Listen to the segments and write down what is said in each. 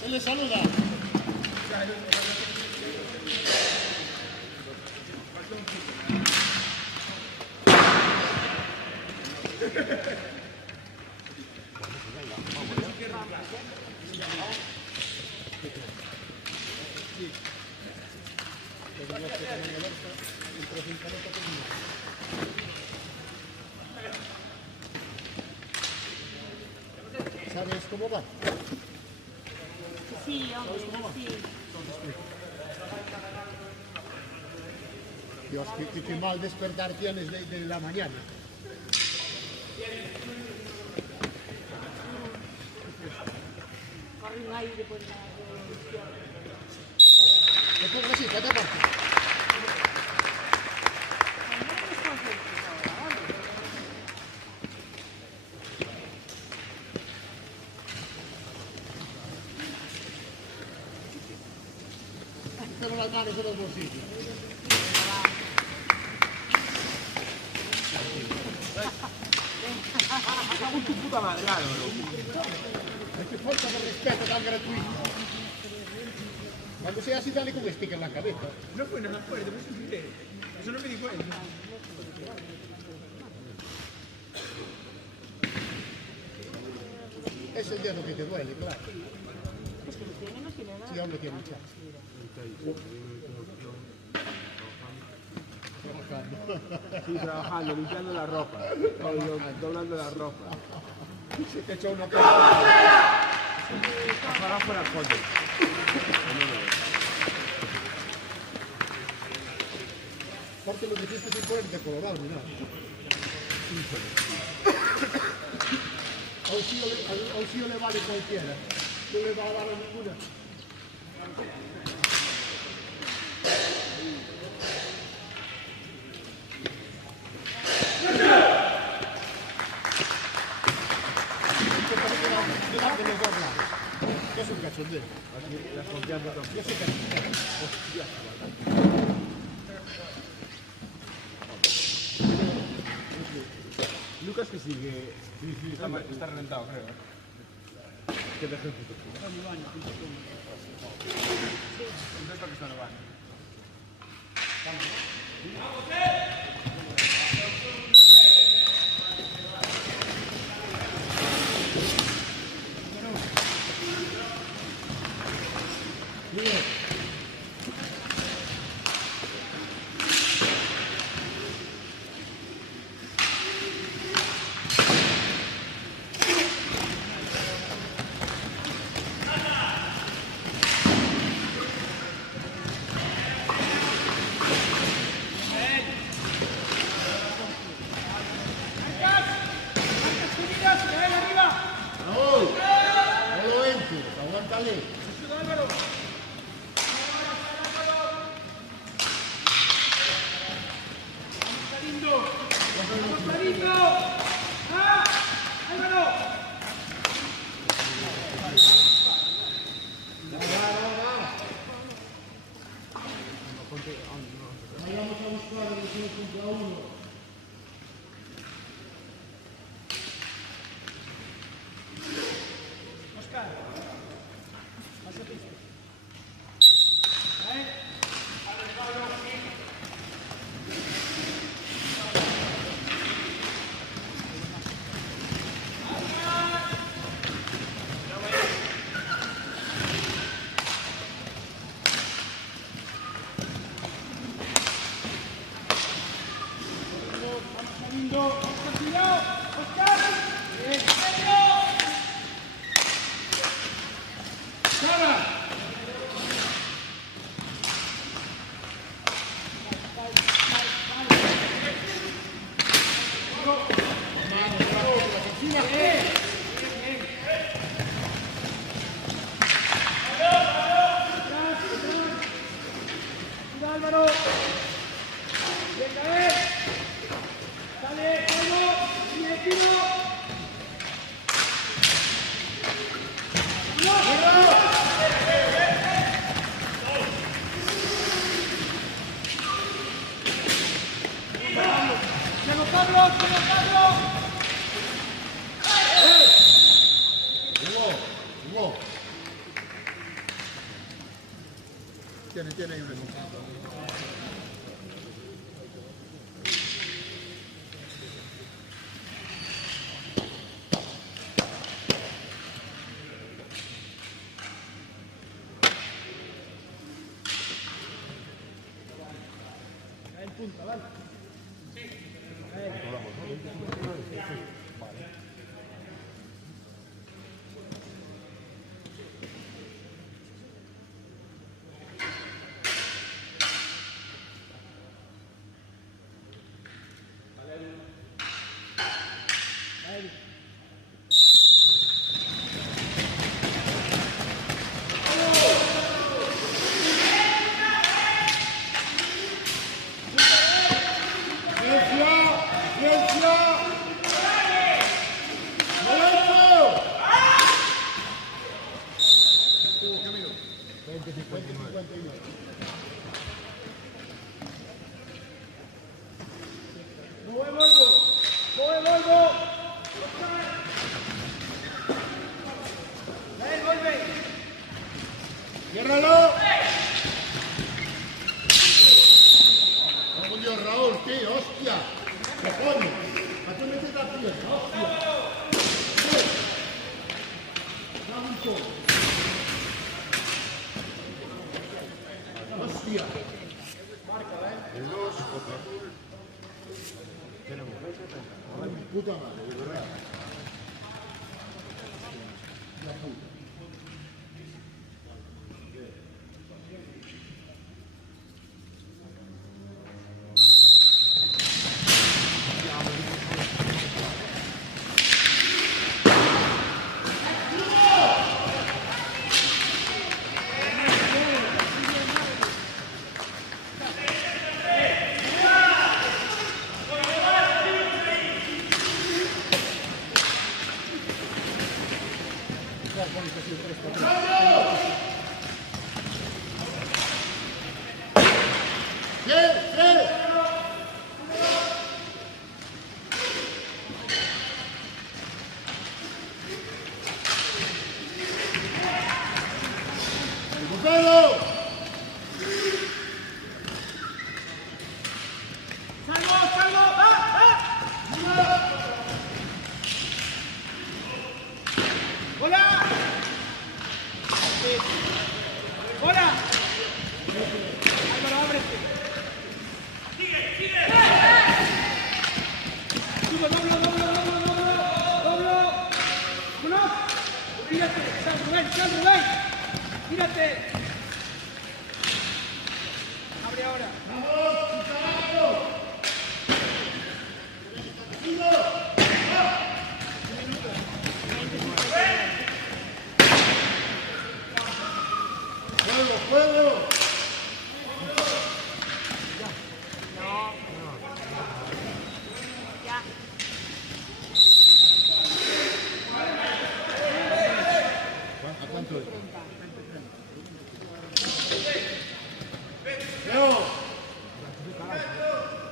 Se le saluda. ¿Sabes cómo va? Sí, hombre, sí. Dios, qué mal despertar tienes de la mañana. Corre un aire por la izquierda. ¿Qué te así? ¿Qué te parte? Tengo las manos en los bolsillos. Con tu puta madre, Álvaro. Qué falta de respeto tan gratuito. Cuando sea así, dale con stick en la cabeza. No fue nada fuerte, pero eso sí. Eso no me di cuenta. Es el dedo que te duele, claro. Es que lo tiene, no tiene nada. Sí, hombre, tiene mucha. Sí, trabajando, limpiando la ropa. Doblando la ropa. Se te echó una cosa. Ojalá fuera foto. Aparte lo que hiciste sin ponerte colorado, mira. Auxilio le vale cualquiera. No le va a dar a ninguna. Yo soy un cachondeo. Yo soy cachondeo. Lucas que sigue. Sí, está reventado, creo. Que deje el puto. Intenta que está en el baño. No lo entres, aguántale. Vayamos a buscar el 2 contra 1. Hugo. Tiene ahí un remate. ¡Ciérralo! ¡Oh, Dios, Raúl, tío! ¡Hostia! ¡Cojones! ¿A qué metes la pierna? ¡Hostia! ¡Dame un poco! ¡Hostia! Márcala, ¿eh? El 2, ¡ay, mi puta madre! De verdad. La puta.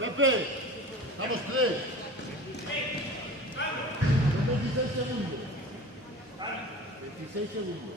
Pepe, vamos 3. 26 segundos. 26 segundos.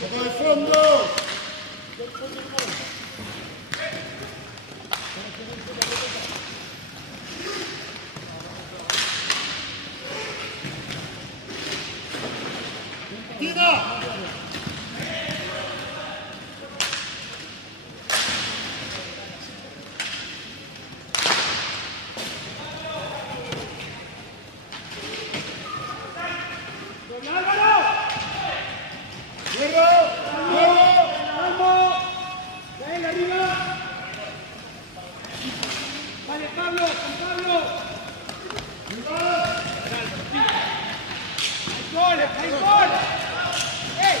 ¡Toca de fondo! ¡Tira! arriba. Vale, Pablo, con Pablo. ¡Hay gol! ¡Ey!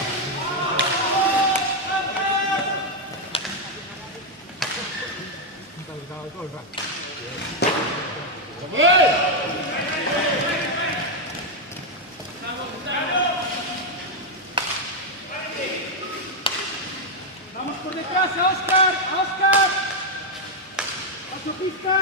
Vamos por detrás, a Oscar, a Oscar. A su pista.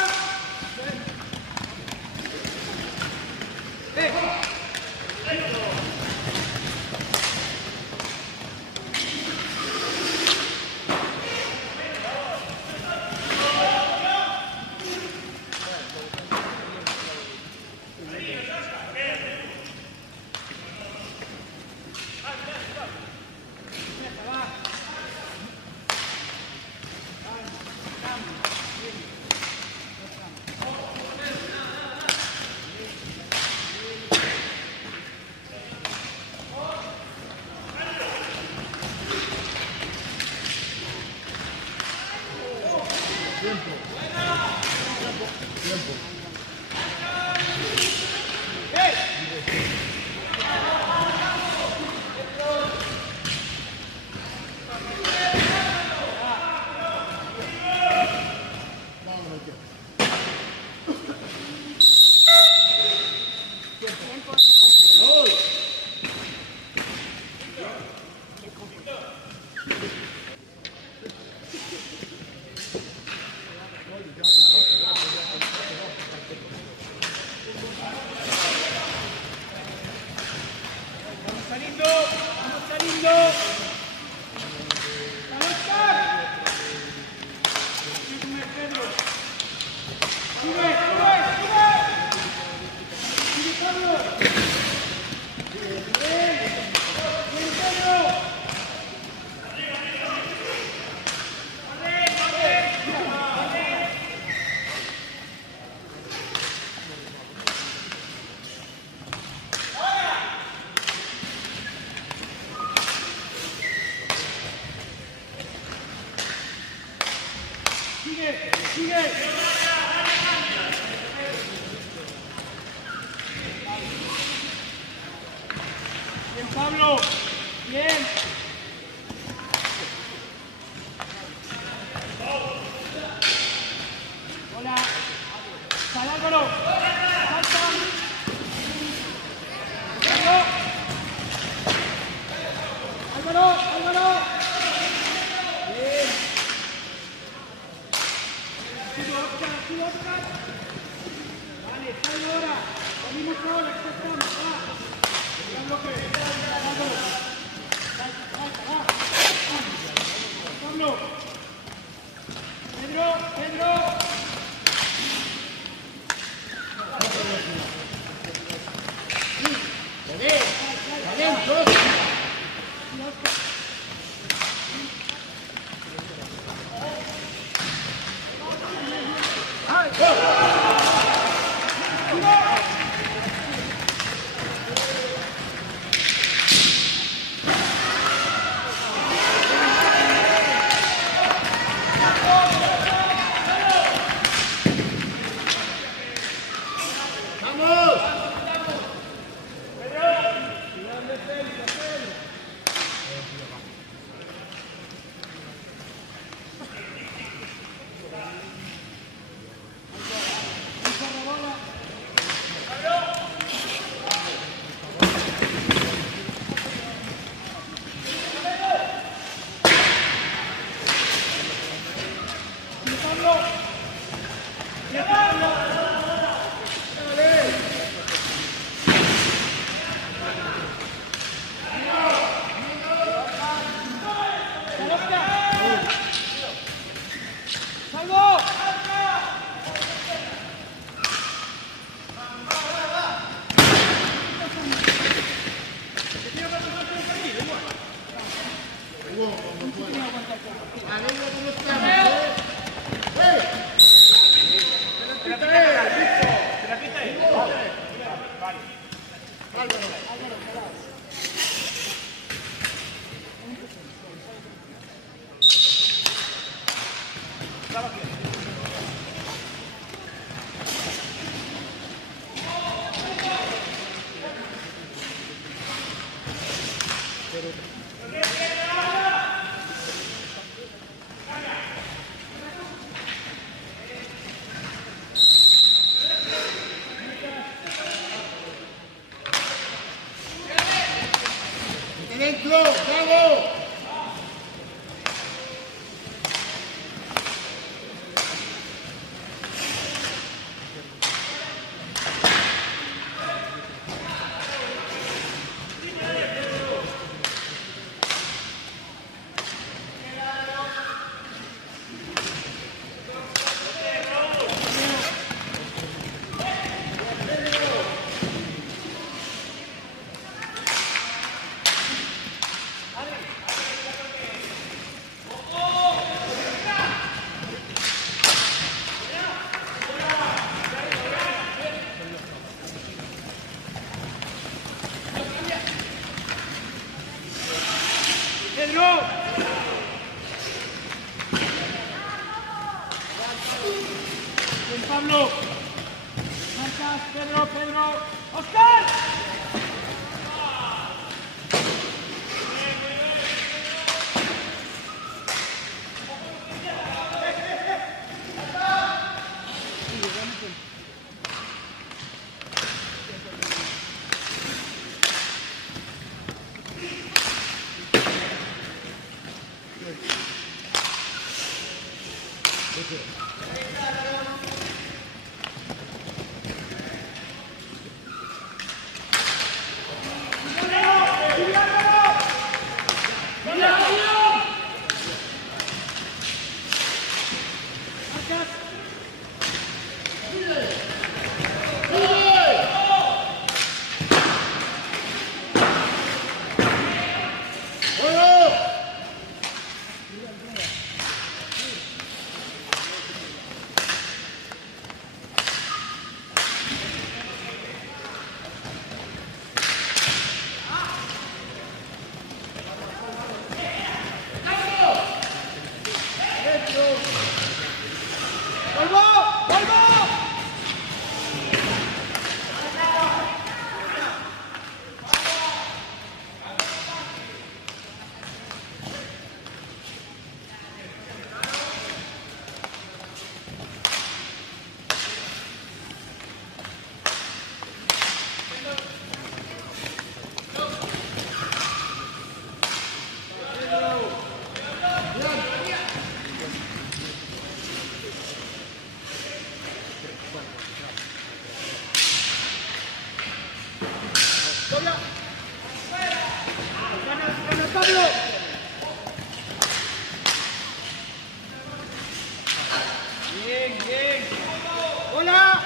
Vamos saliendo. ¡Vamos, Oscar! Sube, Pedro. Sube, sube, sube. Sigue, Pablo. Bien, bien, Pedro. Sigue, sigue. Bien, Pablo. Bien. Hola. Sal, Álvaro. Salta. Álvaro. Álvaro, Álvaro. Bien. Sube, Oscar. Vale, sale ahora. Venimos ahora, exportamos, va. Ya bloque. Pablo. Salta, va. Pablo. Pedro, Pedro. Dentro, bravo. Pedro. Bien, Pablo. Marcas, Pedro, Pedro. ¡Oscar! Bien, bien. ¡Hola!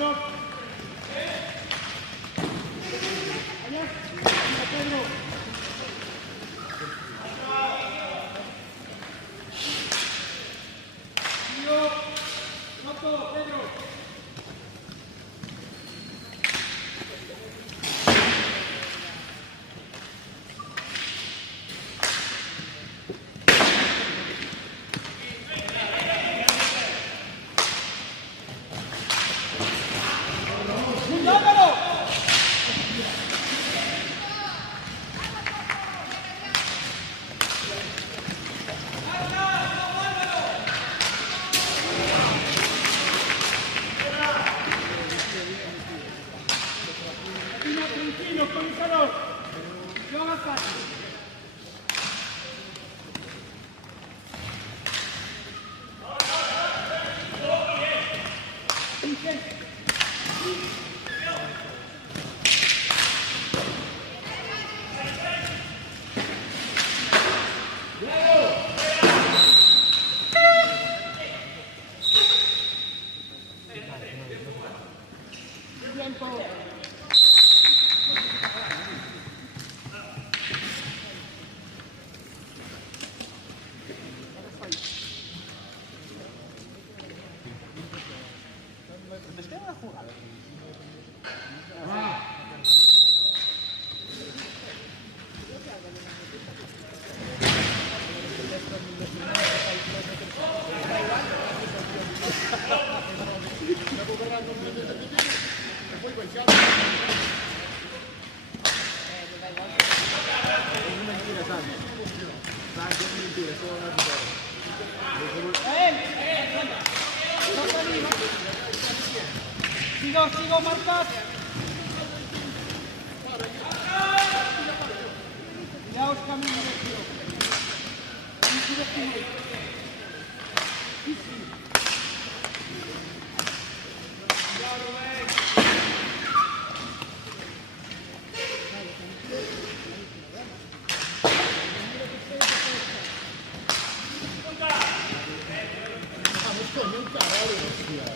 Carlos. Allá. Mira, Pedro. Tío. Loco, Pedro. Tranquilo, comisario. Yo hago fácil. Sigo, marcas. Ya os camino, Vamos con un caralho, hostia.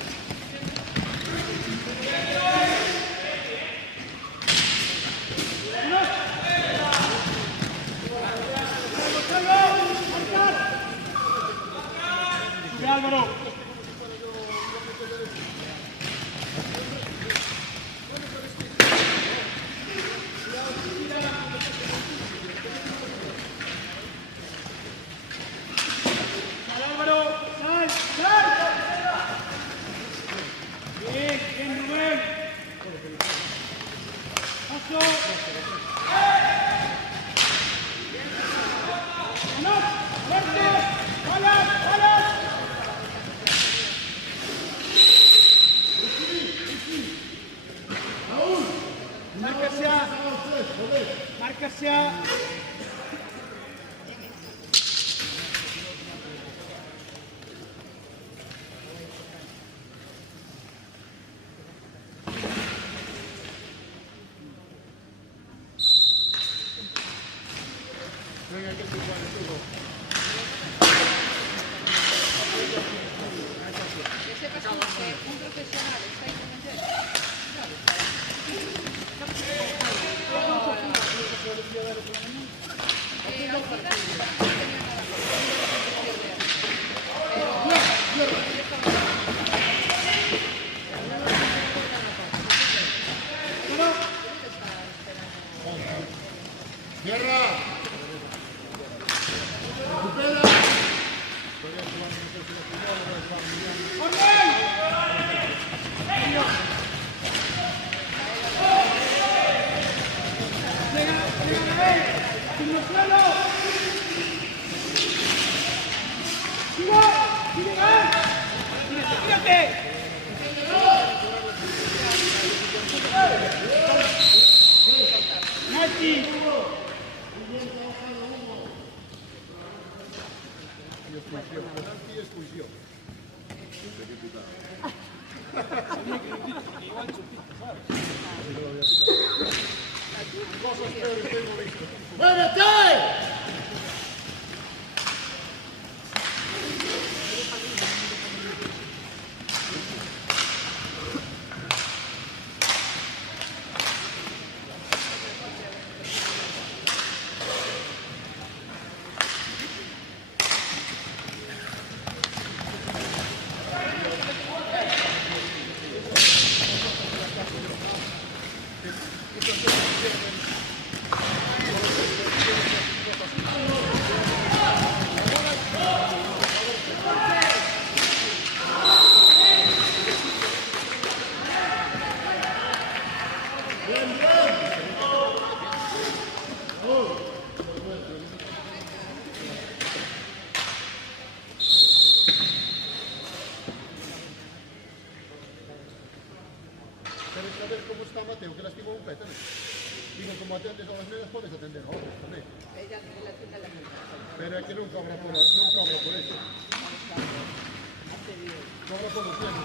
Álvaro. Álvaro, sal. Bien, Rubén. Paso. ¡No! ¡Fuerte! ¡Balas! Márcase a... Que sepas tú que un profesional está implementando. Cierra. Recupera. ¡Muévete! ¿Quieres saber cómo está Mateo? Que lastimó un pie también. Digo, como atiendes a las nenas, puedes atender a otros también. Pero es que no cobra por eso. Cobra por los tiempos.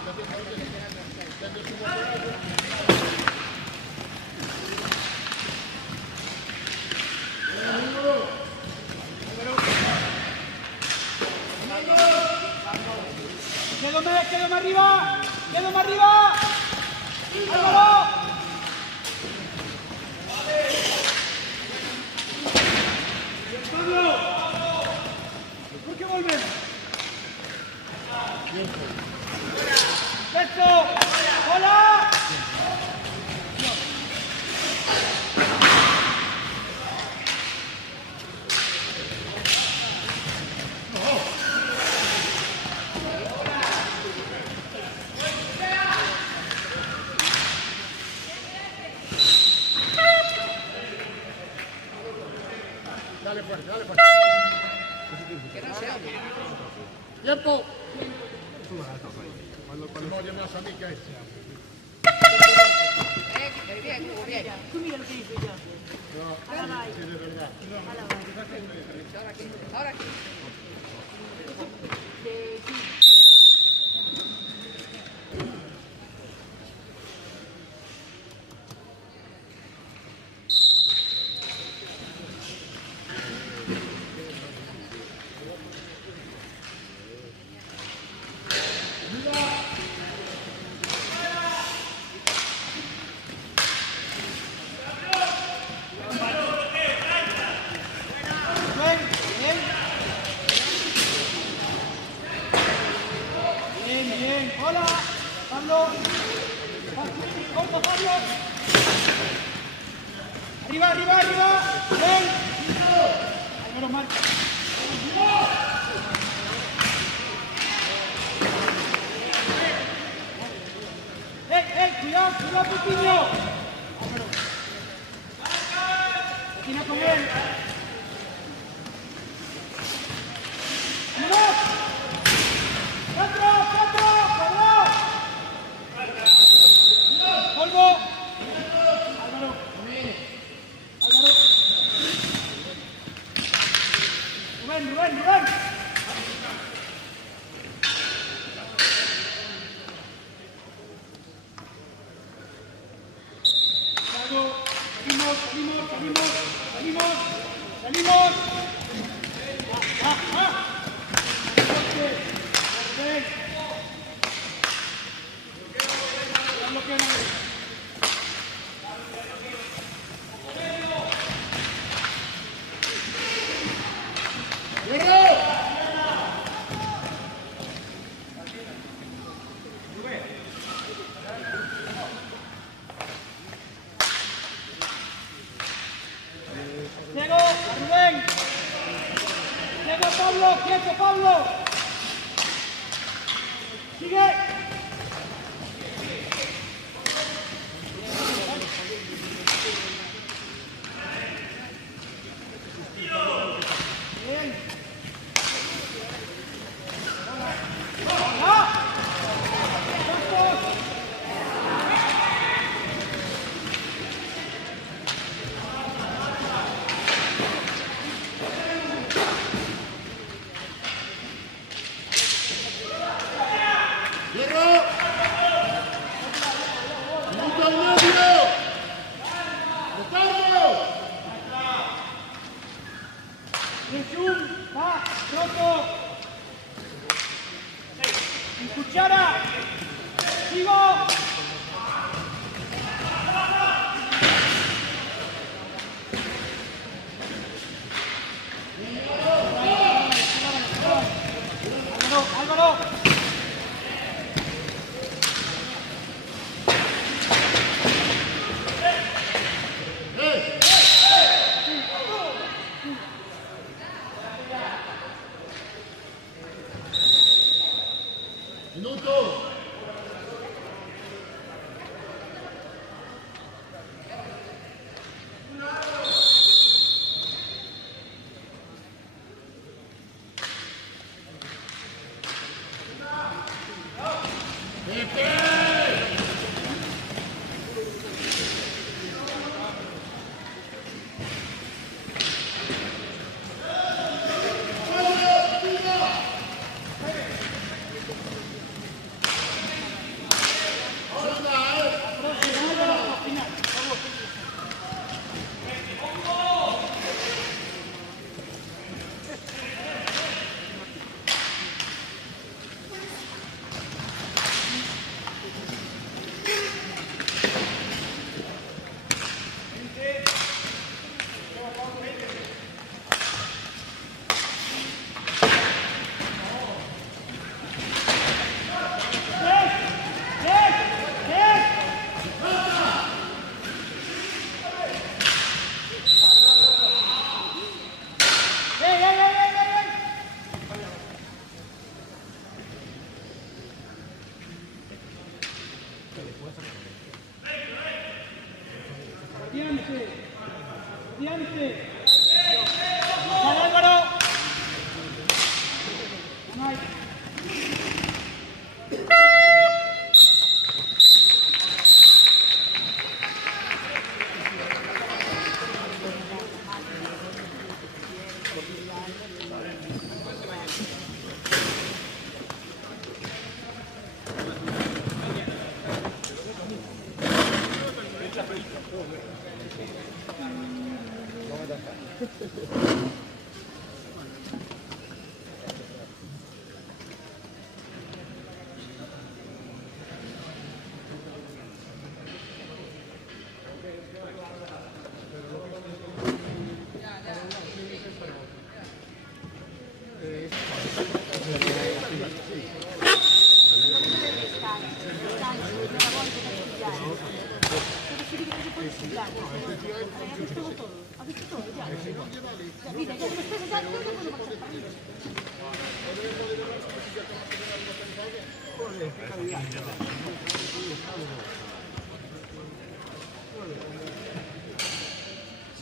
Atiendes como por algo. Quédame arriba. Quédame arriba. ¡Álvaro! ¡Pablo! ¿Por qué volvemos? ¡Esto! ¡Hola! Dale fuerte, dale fuerte. ¡Tiempo! No, llame a las amigas. Tú mira lo que dice yo. No, sí, de verdad. Ahora aquí. Bien. Hola. Pablo. Corta, Pablo. Arriba. Bien. Álvaro, marca. Cuidado, Pepiño. Álvaro. Esquina con él. ¡Vámonos! ¡Cuatro! ¡Polvo! Álvaro. Rubén. Salimos. Diego, Rubén. Diego, Pablo, quieto, Pablo. Sigue. Bien. ¡Ah! Va, roto. En cuchara. Sigo. Álvaro. Minuto. Diante. Diante. Juan Álvaro. Unai.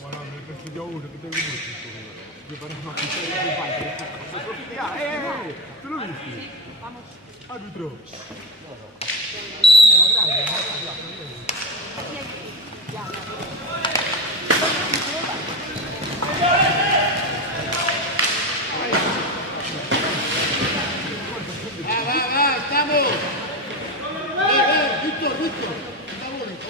Bueno, me presidió uno que tengo mucho. Yo para no quitar el compagno. ¿Tú lo viste? Vamos. Árbitro. Va, estamos. Víctor. Está bonito,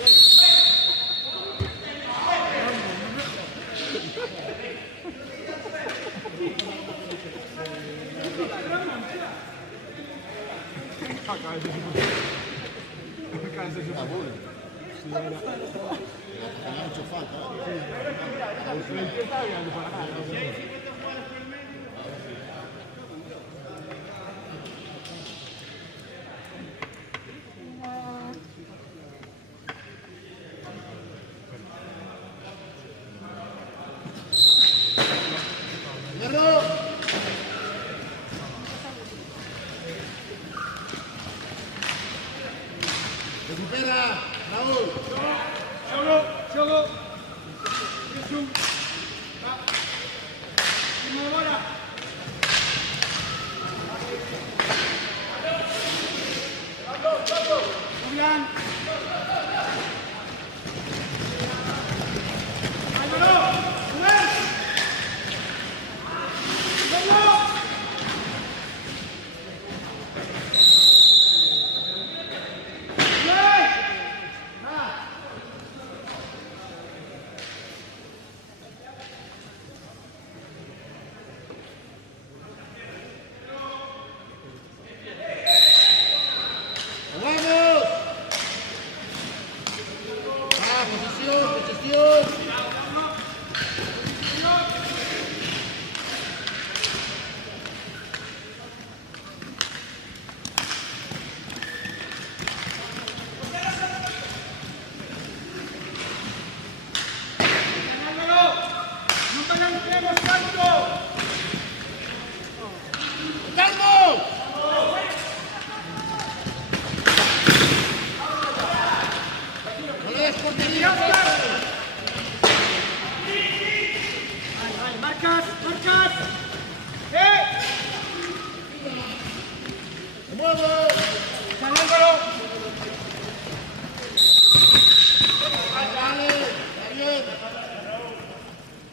mucho falta. Recupera, Raúl. Xogo. Jesús. Última bola. Julián. Álvaro. Rubén. ¡Vamos!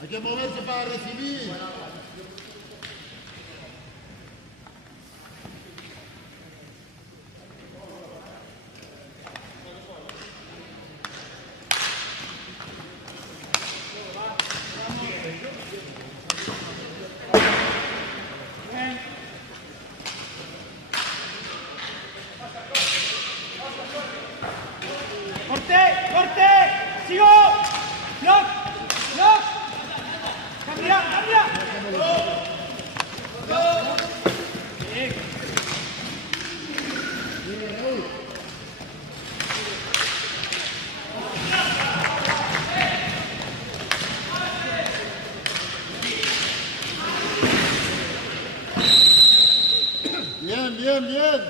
Hay que moverse para recibir. ¡Corte! ¡Sigo! ¡Block! ¡Cambia! Bien.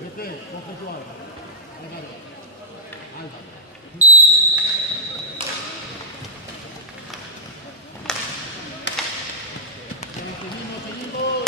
Vete, coge tu alma. Álvaro. Álvaro. Seguimos.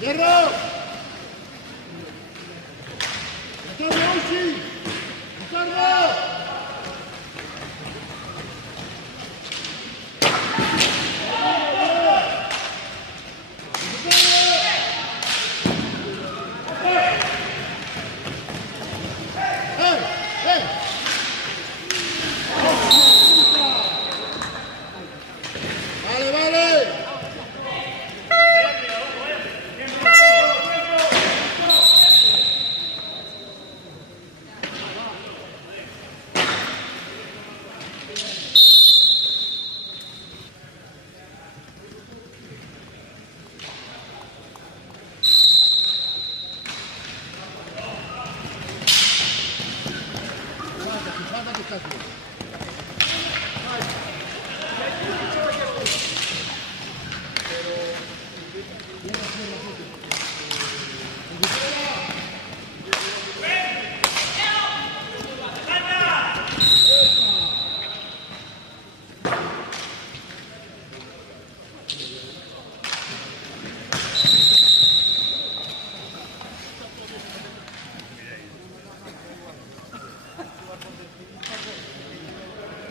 ¡Hierro! ¡Ricardo, Oshi! ¡Ricardo! ¡Vale, vale!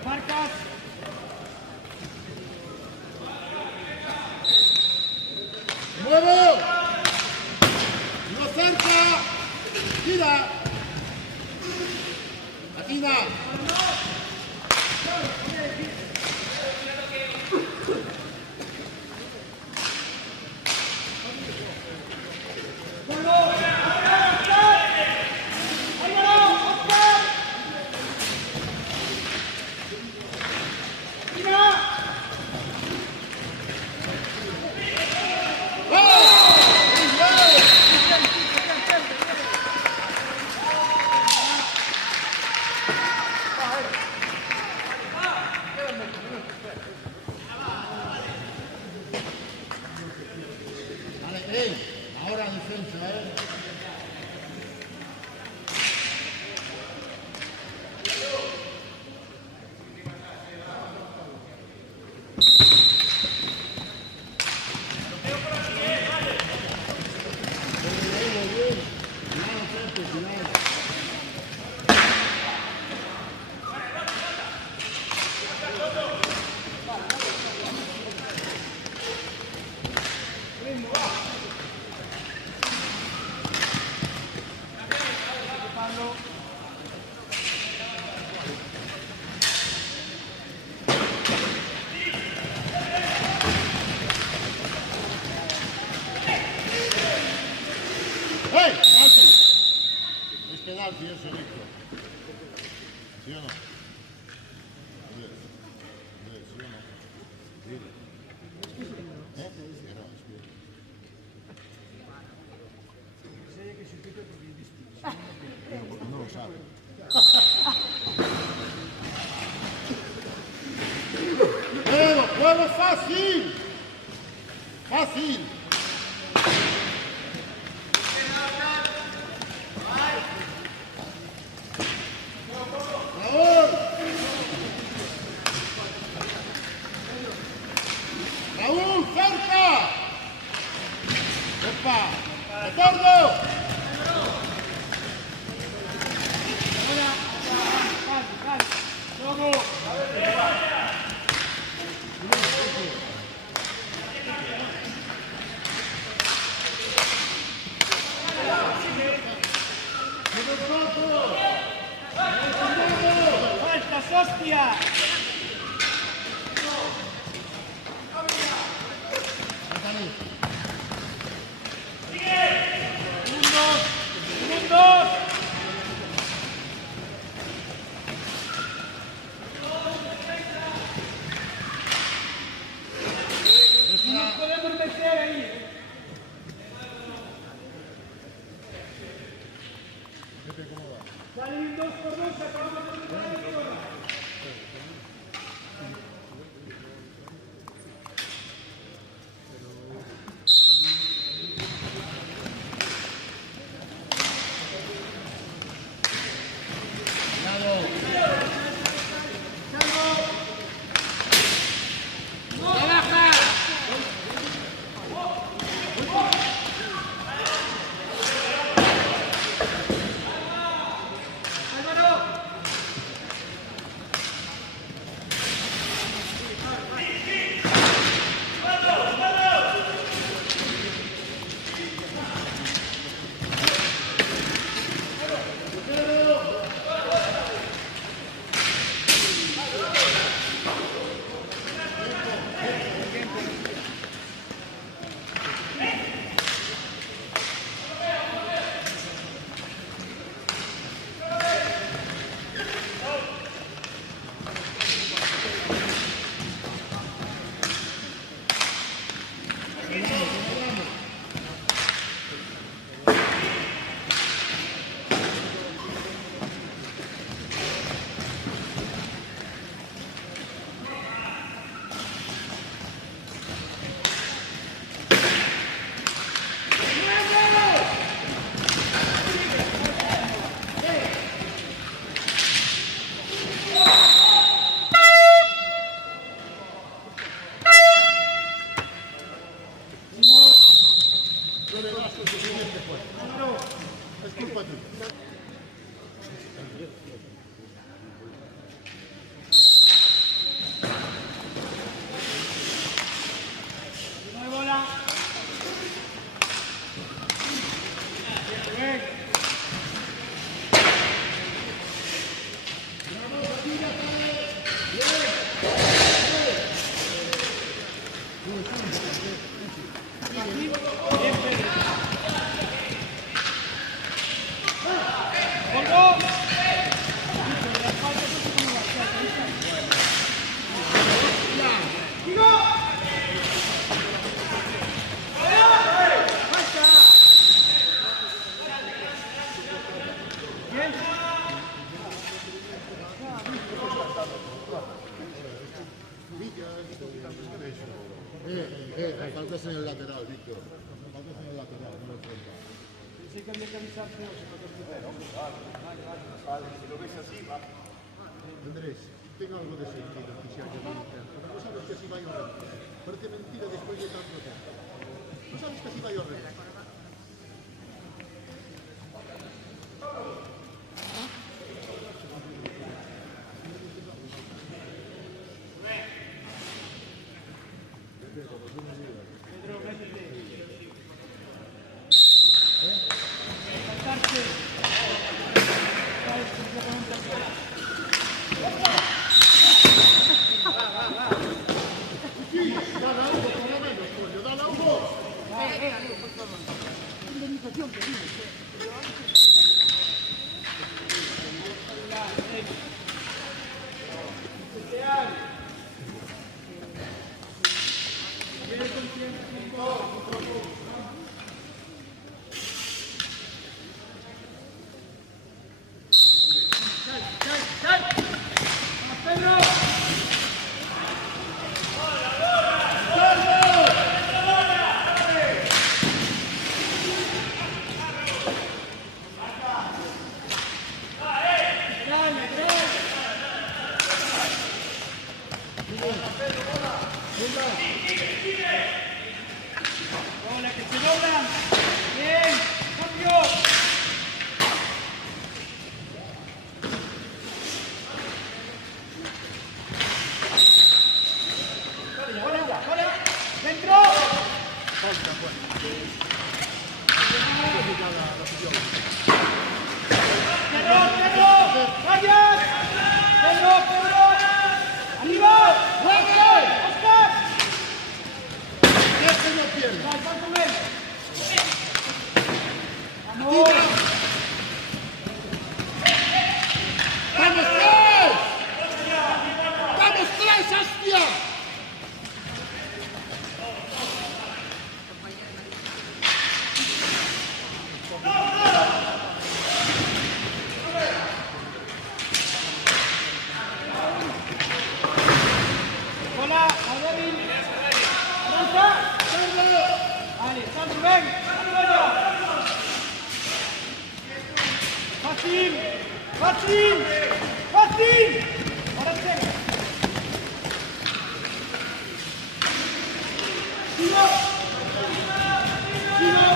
Marcas. ¡Muevo! ¡No cerca! ¡Tira! ¡Atina! Vale, ahora defensa, ¡Hey! ¡Penalti! Es penalti eso, Víctor. ¿Sí o no? ¿Sí o no? Dile. ¿Eh? No lo sabe. ¡Juego fácil! ¡Fácil! ¡Raúl, cerca! ¡Opa! ¡Retorno! Vamos. Faltas en el lateral, Víctor. Faltas en el lateral, no lo cuenta. Sí que había que avisarte, no se puede meter. Vale, si lo ves así, va. Andrés, tenga algo de sentido que se haya dicho. No sabes que así va a ir a reventar. Parece mentira después de tanto tiempo. No sabes que así va a ir a reventar. Hola, que se doblan. Bien, cambio. Hola, dentro. Pedro, vaya. Pedro. Arriba. Oscar. ¡Ese no pierde! Vai con él. Vamos. ¡Vamos, tres! ¡Vamos, tres, hostia! Hola, a débil. Avanza. Vale, Sandro, ven. Fácil. Fácil. Fácil. Ahora sí. Sigo. Sigue.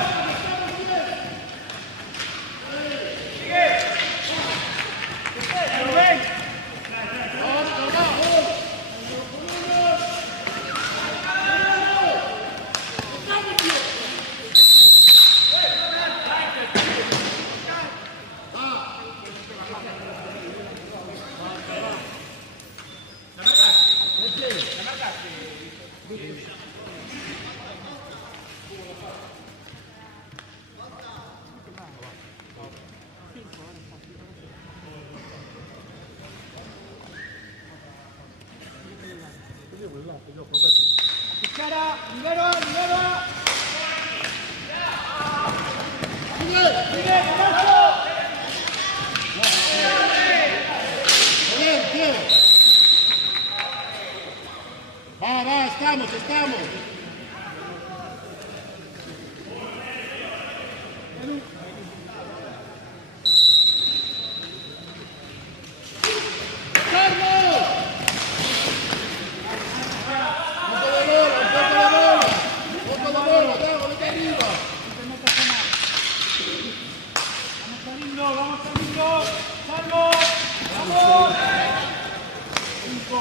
Ven. Cara, libera. Sigue, brazo. Bien, tío. Va, estamos. ¡Carlos! Un poco de bola, Diego, vete arriba. Vamos saliendo. Salvo. Vamos. 5.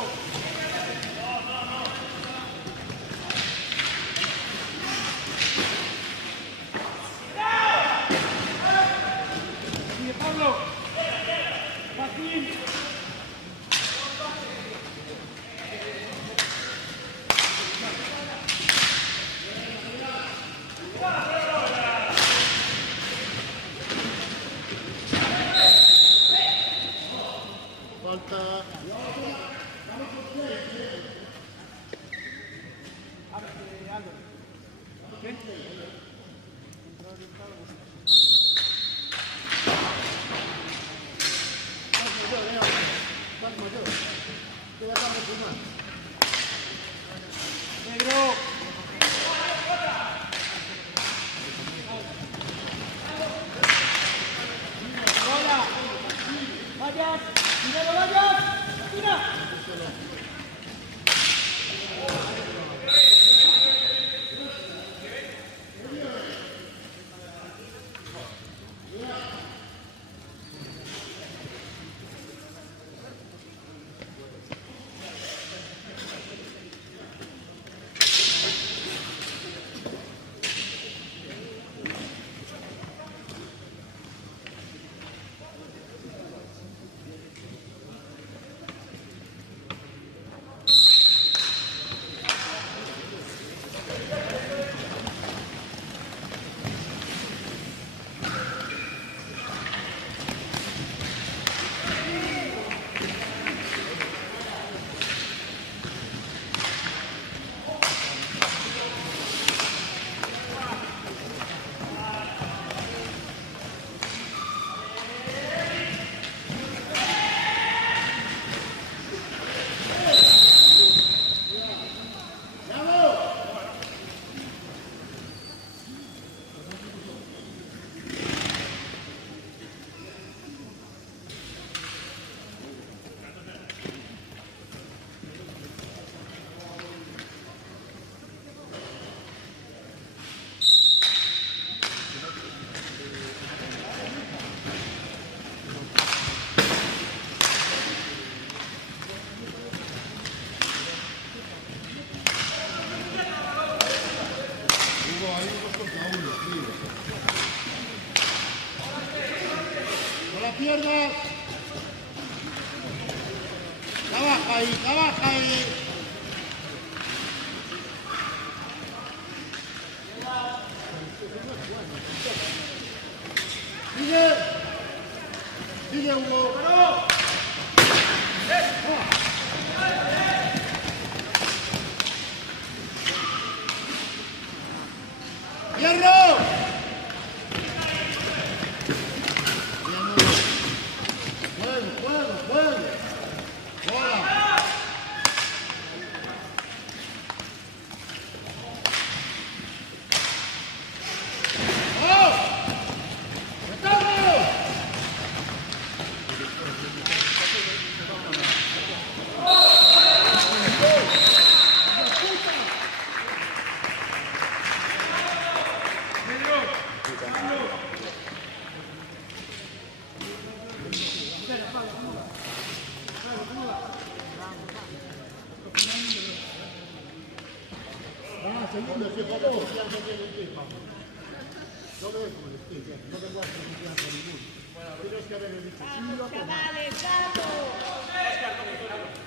Hierro. Juego, juego, juego. Bola. ¡Oh! ¡Retorno! Secondo, per favore, pianto bene il tempo. Dove è come le spese? Dove guarda il pianto di lui? Ti riesco a avere il riccio.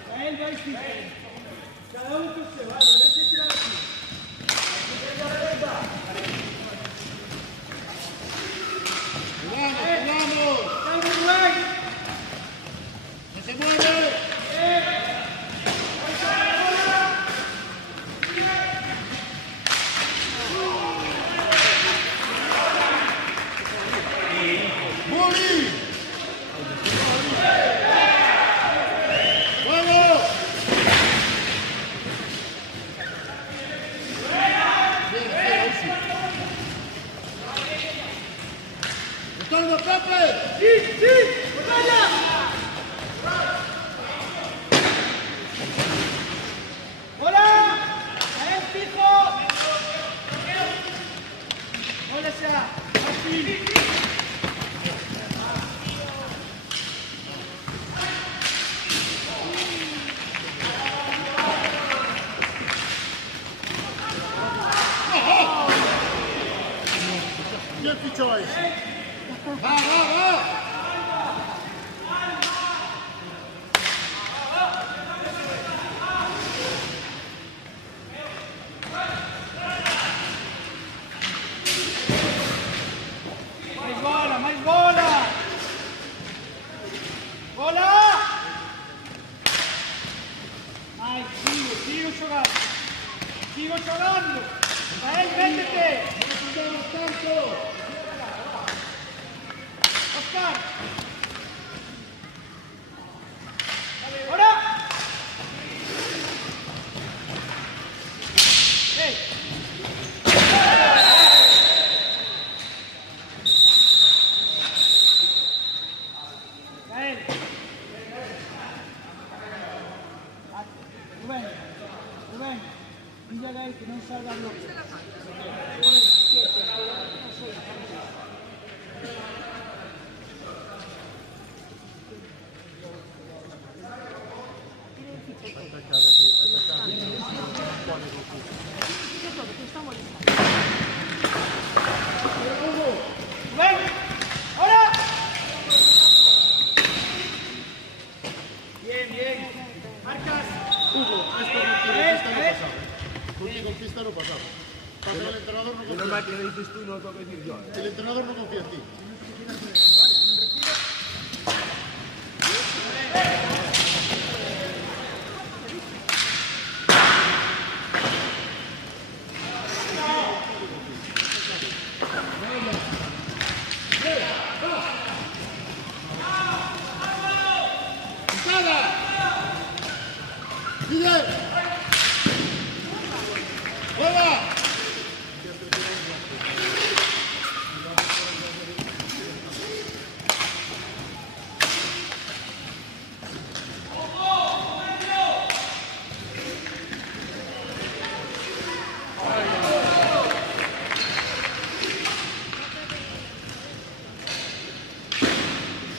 Vai Cristian. Cada uno que se vaya, déjese tirar aquí. ¡Vamos! Salve Rubén. ¡No se mueve! ¡Muli! ¡Vamos! ¡Retorno, Pepe! Sí, batalla. Hola. Ahí fijo. Hola sea. Así. ¿Quién fichó a ese? ¡Va, va, va! Mais bola. Bola. Ai, sigo jogando. Sigo jogando. Vai, véndete. Oscar. Ahora. Hey. Gael. Rubén, dile a Gael que no salga bloque. Rubén, ahora. Bien. Marcas. Esto no pasaba. Contigo en pista no pasaba. Pasa el entrenador no confía. Normal que le dices tú, no lo tengo que decir yo. El entrenador no confía en ti. ¡Pisada! ¡Líder! ¡Hola!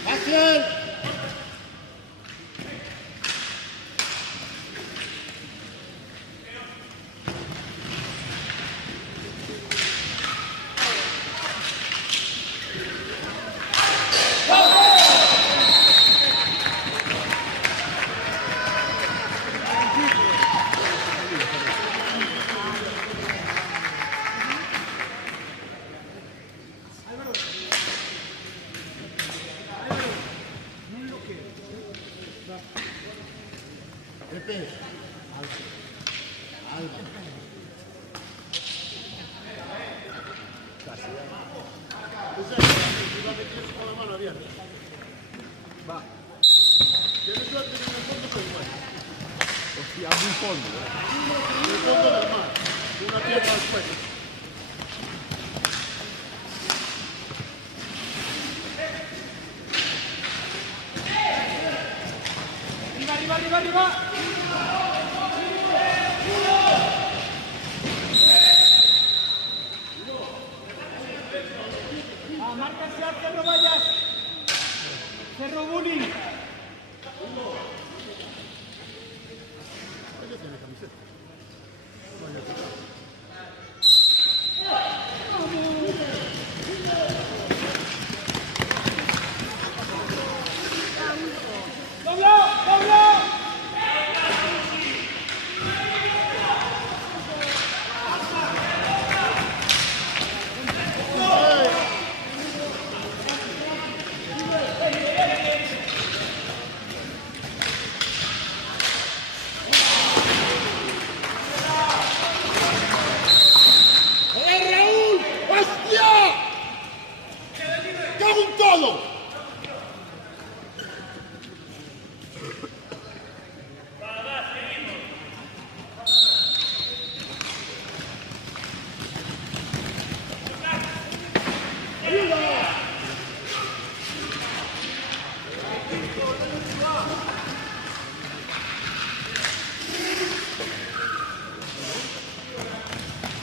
¡Acción! Pepe. Alba. fondo. En el fondo del mar. Una tierra al suelo. Arriba, arriba, arriba, arriba. Márcase al Cerro Vallas. Cerro Bullying. Ella tiene camiseta. Vaya que tal. ¡Doblo! ¡Doblo! Raúl! ¡Hostia! ¡Cago en todo!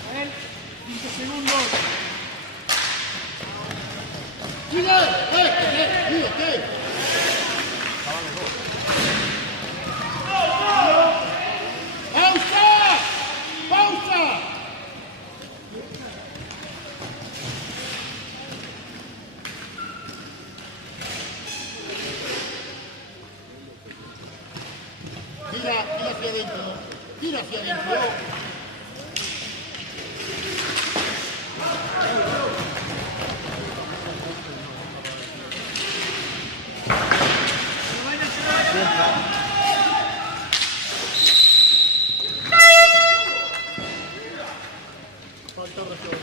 A él, 15 segundos. ¡Sigue! ¿Qué? ¡Pausa! ¡Pausa! Tira hacia adentro. Tira hacia adentro. Falta razón.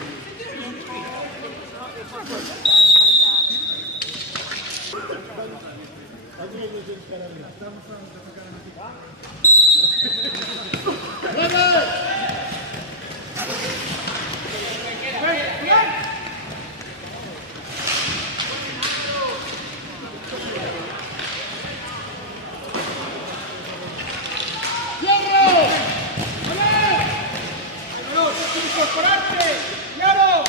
¡Incorporarte! ¡Claro!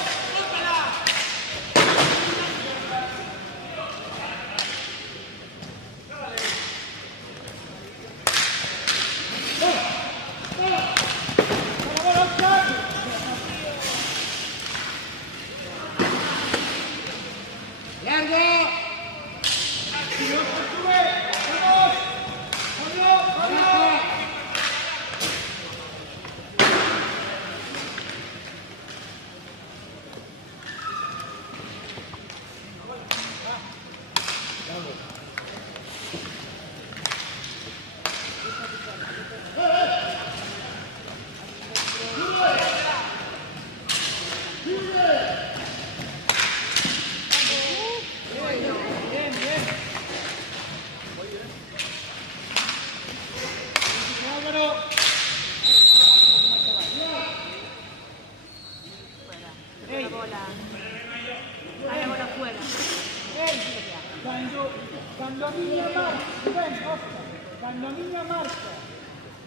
¡Larga! Bien, bien. Álvaro. Fuera. La bola. A la bola fuera. Cuando niña marca, ven, Oscar, cuando niña marca,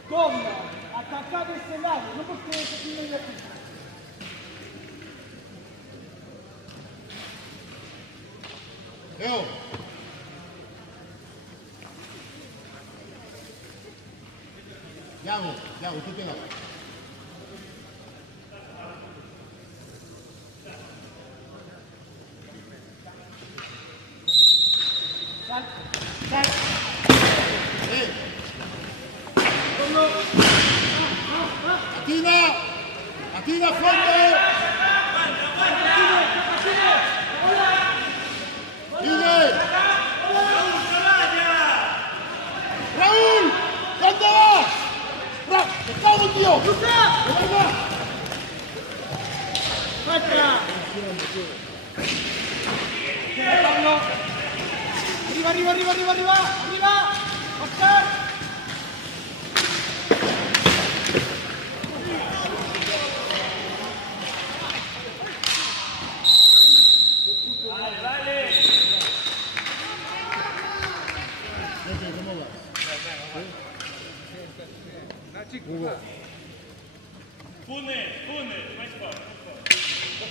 dobla, ataca de ese lado, no porque es aquí medio aquí. Leo. Yago, tú pega. Sal, sal. Atira, fondo. Sigue. Raúl, ¿dónde vas? ¡Me cago en Dios! ¡Venga! ¡Falta! Pablo. Arriba, arriba, arriba, arriba, arriba. Arriba. Oscar.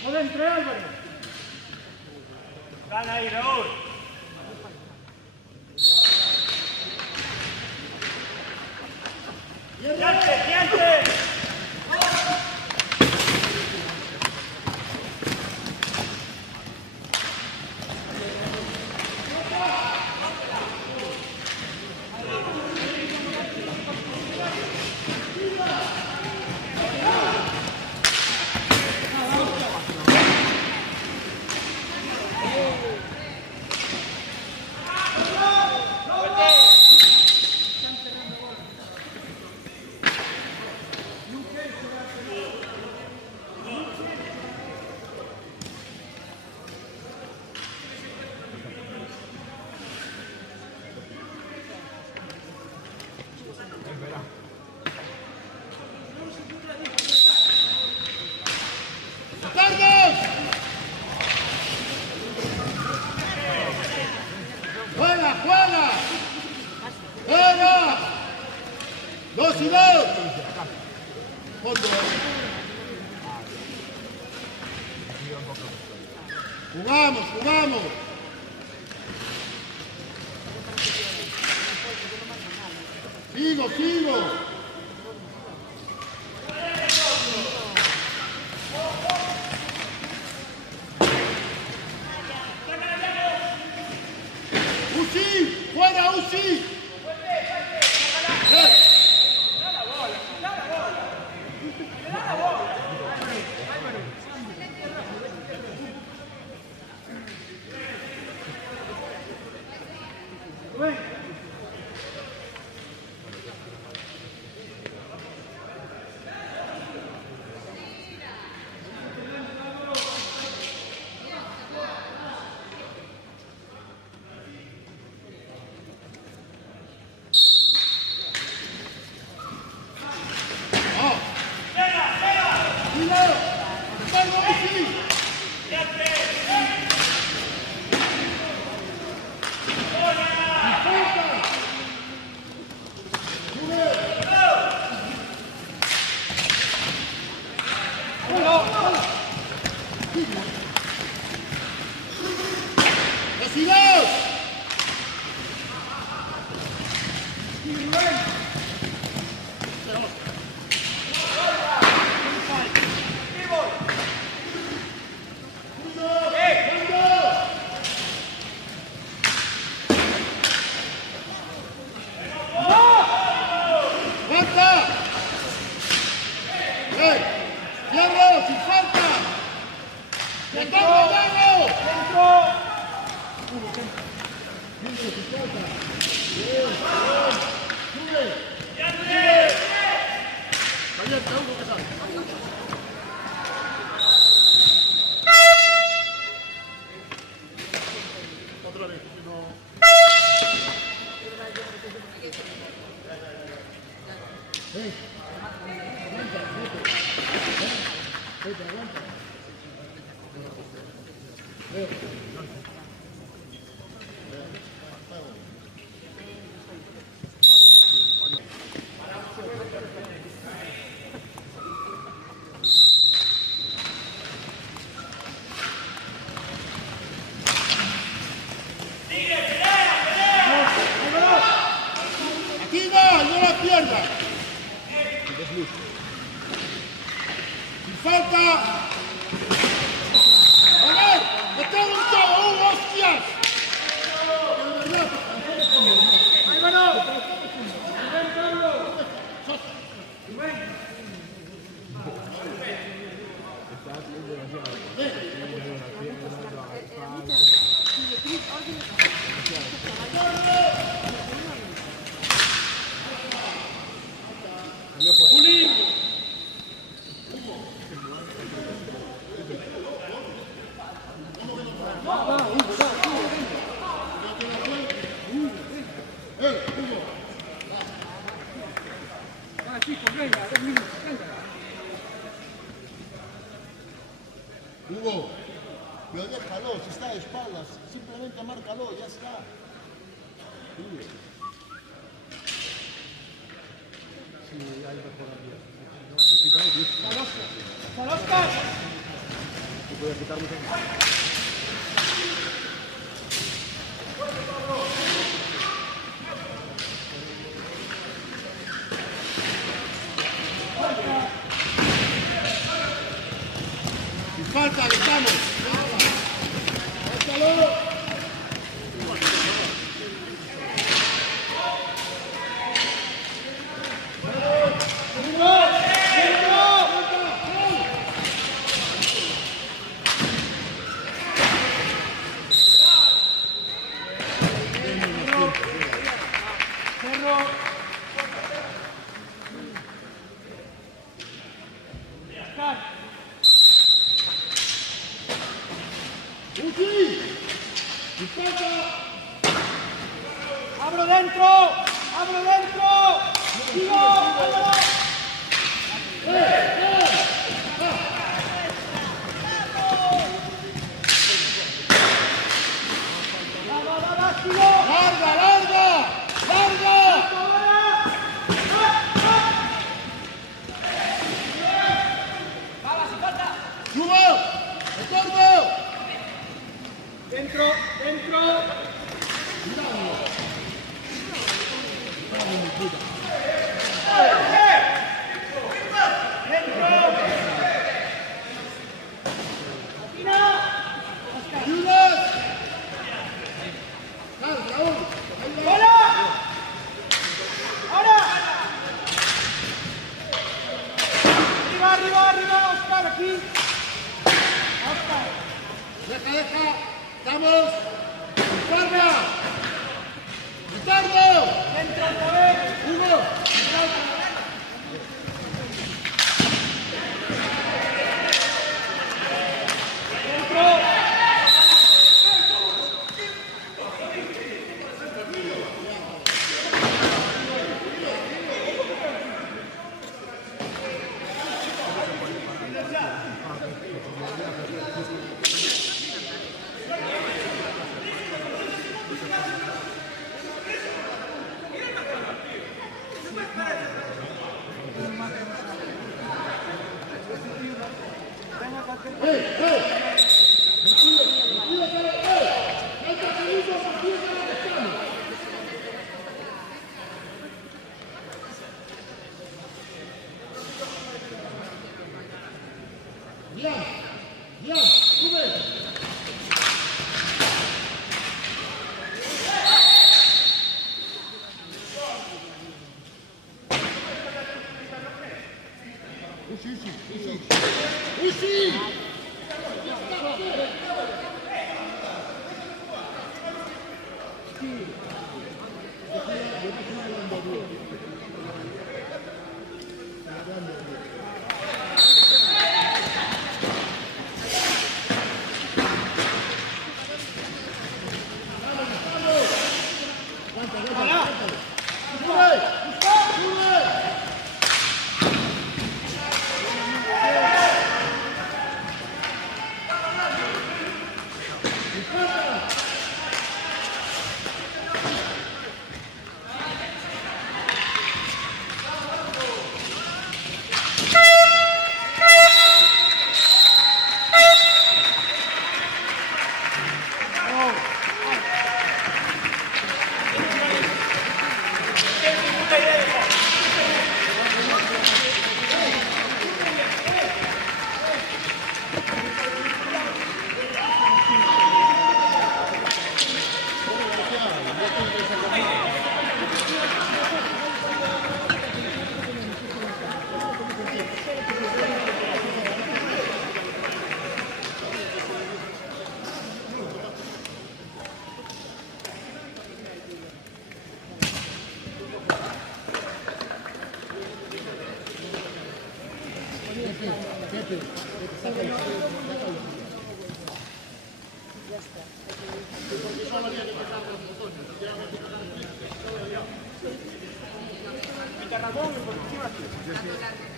Por dentro, Álvaro. Gana ahí, Raúl. ¡Diante! Jugamos. Sigo. Uzi, fuera Uzi. Hugo, pero déjalo, si está de espaldas, simplemente márcalo, ya está. si hay mejoría. No, si no, 10. Oscar. Se puede quitar mucho más. Falta, estamos. ¡Abro dentro! ¡Abro dentro! ¡Sigo! ¡Álvaro! ¡Va, sigo! ¡Larga, larga! ¡Larga! ¡Subo! ¡Retorno! ¡Dentro! ¡Dentro! Arriba, Oscar, aquí. Oscar. Deja. ¡Estamos! ¡Guarda! ¡Retorno! Dentro otra vez. ¡Uno! Bien, sube. Usi!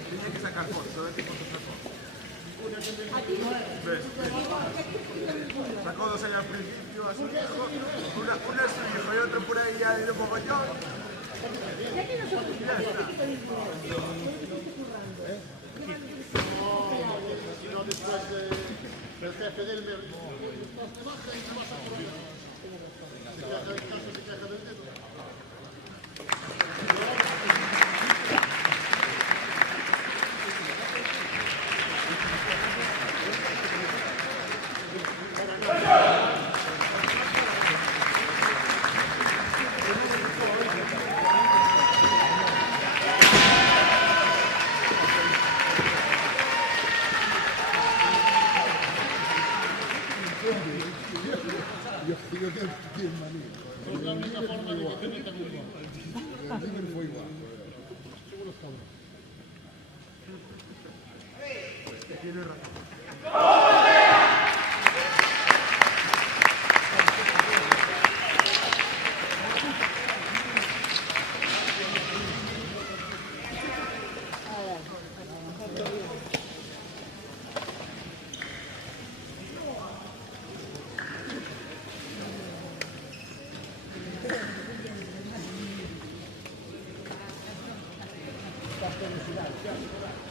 Tiene que sacar fotos, a ver qué fotos sacó. Sacó dos años al principio, así, una es su hijo y otra por ahí ya de mogollón. Si no, después el jefe del me baja y se va a correr. Se queja en casa, se queja del dedo. Io che il manino. Es la única forma de que te metan un gol. Il River fue igual. Uno está uno. Sta